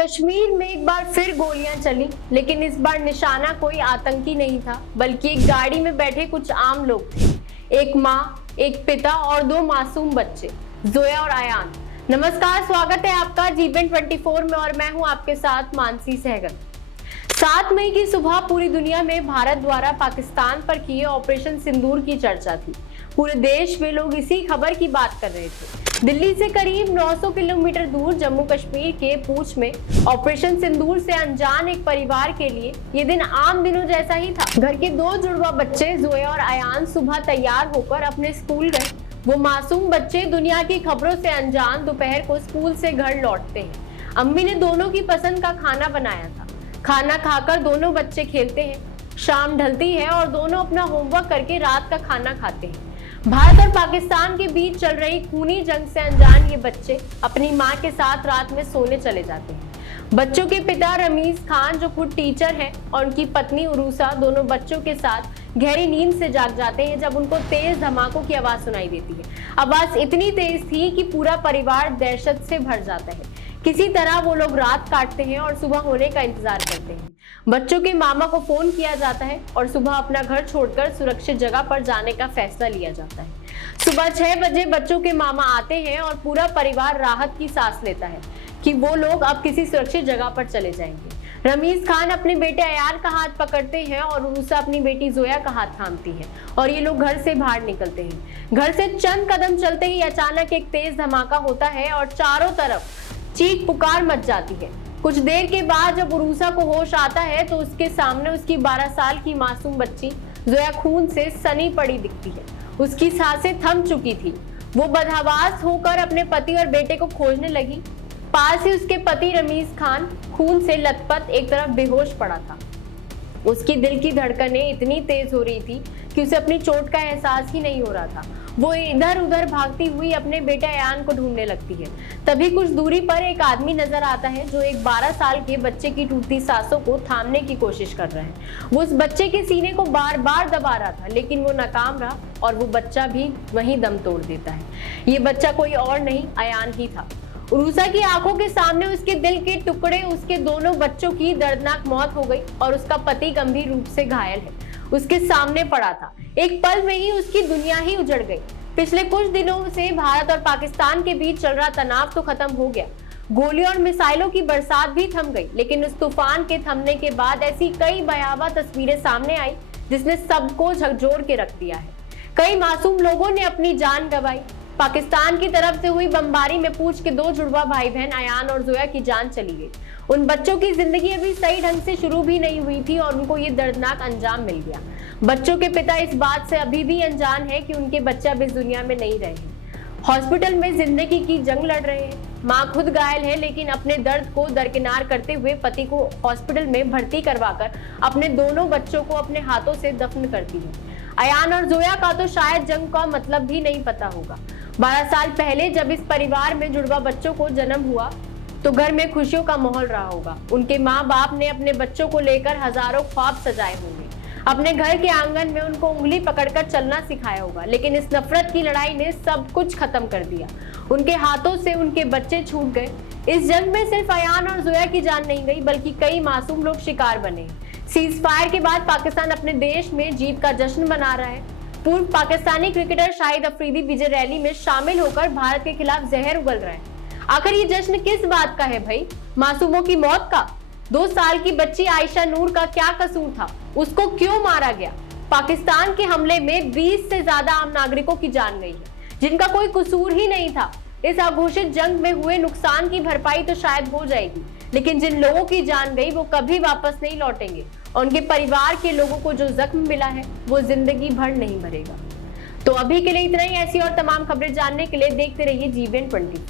कश्मीर में एक बार फिर गोलियां चली, लेकिन इस बार निशाना कोई आतंकी नहीं था, बल्कि एक गाड़ी में बैठे कुछ आम लोग थे। एक माँ, एक पिता और दो मासूम बच्चे, जोया और आयान। नमस्कार, स्वागत है आपका जीवन 24 में और मैं हूं आपके साथ मानसी सहगल। 7 मई की सुबह पूरी दुनिया में भारत द्वारा पाकिस्तान पर किए ऑपरेशन सिंदूर की चर्चा थी। पूरे देश में लोग इसी खबर की बात कर रहे थे। दिल्ली से करीब 900 किलोमीटर दूर जम्मू कश्मीर के पूंछ में ऑपरेशन सिंदूर से अनजान एक परिवार के लिए ये दिन आम दिनों जैसा ही था। घर के दो जुड़वा बच्चे जोया और आयान सुबह तैयार होकर अपने स्कूल गए। वो मासूम बच्चे दुनिया की खबरों से अनजान दोपहर को स्कूल से घर लौटते हैं। अम्मी ने दोनों की पसंद का खाना बनाया था। खाना खाकर दोनों बच्चे खेलते हैं। शाम ढलती है और दोनों अपना होमवर्क करके रात का खाना खाते हैं। भारत और पाकिस्तान के बीच चल रही खूनी जंग से अनजान ये बच्चे अपनी मां के साथ रात में सोने चले जाते हैं। बच्चों के पिता रमीज खान, जो खुद टीचर हैं, और उनकी पत्नी उरूसा दोनों बच्चों के साथ गहरी नींद से जाग जाते हैं जब उनको तेज धमाकों की आवाज सुनाई देती है। आवाज इतनी तेज थी कि पूरा परिवार दहशत से भर जाता है। किसी तरह वो लोग रात काटते हैं और सुबह होने का इंतजार करते हैं। बच्चों के मामा को फोन किया जाता है और सुबह अपना घर छोड़कर सुरक्षित जगह पर जाने का फैसला लिया जाता है। सुबह 6 बजे बच्चों के मामा आते हैं और पूरा परिवार राहत की सांस लेता है कि वो लोग अब किसी सुरक्षित जगह पर चले जाएंगे। रमीज खान अपने बेटे अयान का हाथ पकड़ते हैं और उरूसा अपनी बेटी जोया का हाथ थामती है और ये लोग घर से बाहर निकलते हैं। घर से चंद कदम चलते ही अचानक एक तेज धमाका होता है और चारों तरफ चीख पुकार मच जाती है। कुछ देर के बाद जब उरूसा को होश आता है तो उसके सामने उसकी 12 साल की मासूम बच्ची जोया खून से सनी पड़ी दिखती है। उसकी सांसें थम चुकी थी। वो बदहवास होकर अपने पति और बेटे को खोजने लगी। पास ही उसके पति रमीज खान खून से लथपथ एक तरफ बेहोश पड़ा था। उसकी दिल की धड़कनें इतनी तेज हो रही थी कि उसे अपनी चोट का एहसास ही नहीं हो रहा था। वो इधर उधर भागती हुई अपने बेटे अयान को ढूंढने लगती है। तभी कुछ दूरी पर एक आदमी नजर आता है जो एक 12 साल के बच्चे की टूटती सांसों को थामने की कोशिश कर रहा है। वो उस बच्चे के सीने को बार बार दबा रहा था, लेकिन वो नाकाम रहा और वो बच्चा भी वहीं दम तोड़ देता है। ये बच्चा कोई और नहीं, अयान ही था। उरूसा की आंखों के सामने उसके दिल के टुकड़े, उसके दोनों बच्चों की दर्दनाक मौत हो गई और उसका पति गंभीर रूप से घायल है, उसके सामने पड़ा था। एक पल में ही उसकी दुनिया ही उजड़ गई। पिछले कुछ दिनों से भारत और पाकिस्तान के बीच चल रहा तनाव तो खत्म हो गया। गोलियों और मिसाइलों की बरसात भी थम गई, लेकिन उस तूफान के थमने के बाद ऐसी कई भयावह तस्वीरें सामने आई जिसने सबको झकझोर के रख दिया है। कई मासूम लोगों ने अपनी जान गंवाई। पाकिस्तान की तरफ से हुई बमबारी में पूंछ के 2 जुड़वा भाई बहन अयान और जोया की जान चली गई। उन बच्चों की जिंदगी अभी सही ढंग से शुरू भी नहीं हुई थी और उनको ये दर्दनाक अंजाम मिल गया। बच्चों के पिता इस बात से अभी भी अनजान है कि उनके बच्चे अब इस दुनिया में नहीं रहे हैं। हॉस्पिटल में जिंदगी की जंग लड़ रहे हैं। माँ खुद घायल है, लेकिन अपने दर्द को दरकिनार करते हुए पति को हॉस्पिटल में भर्ती करवाकर अपने दोनों बच्चों को अपने हाथों से दफन करती है। अयान और जोया का तो शायद जंग का मतलब भी नहीं पता होगा। 12 साल पहले जब इस परिवार में जुड़वा बच्चों को जन्म हुआ तो घर में खुशियों का माहौल रहा होगा। उनके माँ बाप ने अपने बच्चों को लेकर हजारों ख्वाब सजाए होंगे। अपने घर के आंगन में उनको उंगली पकड़कर चलना सिखाया होगा, लेकिन इस नफरत की लड़ाई ने सब कुछ खत्म कर दिया। उनके हाथों से उनके बच्चे छूट गए। इस जंग में सिर्फ अयान और जोया की जान नहीं गई, बल्कि कई मासूम लोग शिकार बने। सीज फायर के बाद पाकिस्तान अपने देश में जीत का जश्न मना रहा है। पूर्व पाकिस्तानी क्रिकेटर शाहिद अफरीदी विजय रैली में शामिल होकर भारत के खिलाफ जहर उगल रहे हैं। आखिर ये जश्न किस बात का है भाई? मासूमों की मौत का? 2 साल की बच्ची आयशा नूर का क्या कसूर था? उसको क्यों मारा गया? पाकिस्तान के हमले में 20 से ज्यादा आम नागरिकों की जान गई है, जिनका कोई कसूर ही नहीं था। इस अघोषित जंग में हुए नुकसान की भरपाई तो शायद हो जाएगी, लेकिन जिन लोगों की जान गई वो कभी वापस नहीं लौटेंगे और उनके परिवार के लोगों को जो जख्म मिला है वो जिंदगी भर नहीं भरेगा। तो अभी के लिए इतना ही। ऐसी और तमाम खबरें जानने के लिए देखते रहिए जीवन 24।